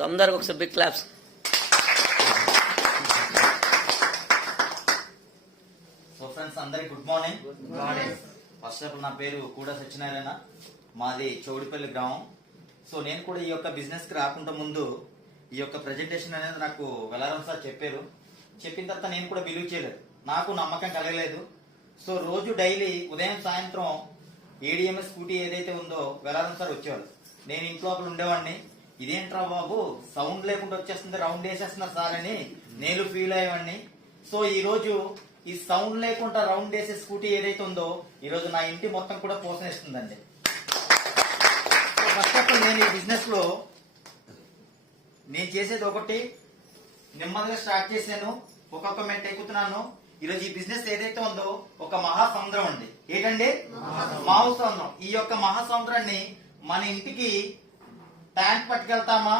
తొందరగా ఒకసారి big claps. So friends అందరికి good morning. First of all నా పేరు కూడా సత్యనారాయణ, మాది చౌడిపల్లి గ్రామం. సో నేను కూడా ఈ యొక్క బిజినెస్ కి రాకుండా ముందు ఈ యొక్క ప్రెజెంటేషన్ అనేది నాకు వెలారం సార్ చెప్పారు. చెప్పిన తర్వాత నేను కూడా బిలీవ్ చేయలేదు, నాకు నమ్మకం కలగలేదు. సో రోజు డైలీ ఉదయం సాయంత్రం ఏడిఎంఎస్ స్కూటీ ఏదైతే ఉందో వెలారం సార్ వచ్చేవాళ్ళు. నేను ఇంట్లో ఉండేవాడిని, ఇదేంట్రా బాబు సౌండ్ లేకుండా వచ్చేస్తుంది, రౌండ్ వేసేస్తున్నారు సార్ అని నేను ఫీల్ అయ్యేవాడిని. సో ఈ రోజు ఈ సౌండ్ లేకుండా రౌండ్ వేసే స్కూటీ ఏదైతే ఉందో ఈ రోజు నా ఇంటి మొత్తం కూడా పోషణిస్తుందండి. ఫస్ట్ ఆఫ్ ఆల్ నేను ఈ బిజినెస్ లో నేను చేసేది ఒకటి, నెమ్మదిగా స్టార్ట్ చేశాను, ఒక్కొక్క మెట్ ఎక్కుతున్నాను. ఈరోజు ఈ బిజినెస్ ఏదైతే ఉందో ఒక మహాసముద్రం అండి. ఏంటండి? మహాసముద్రం. ఈ యొక్క మహాసముద్రాన్ని మన ఇంటికి ట్యాంక్ పట్టుకెళ్తామా,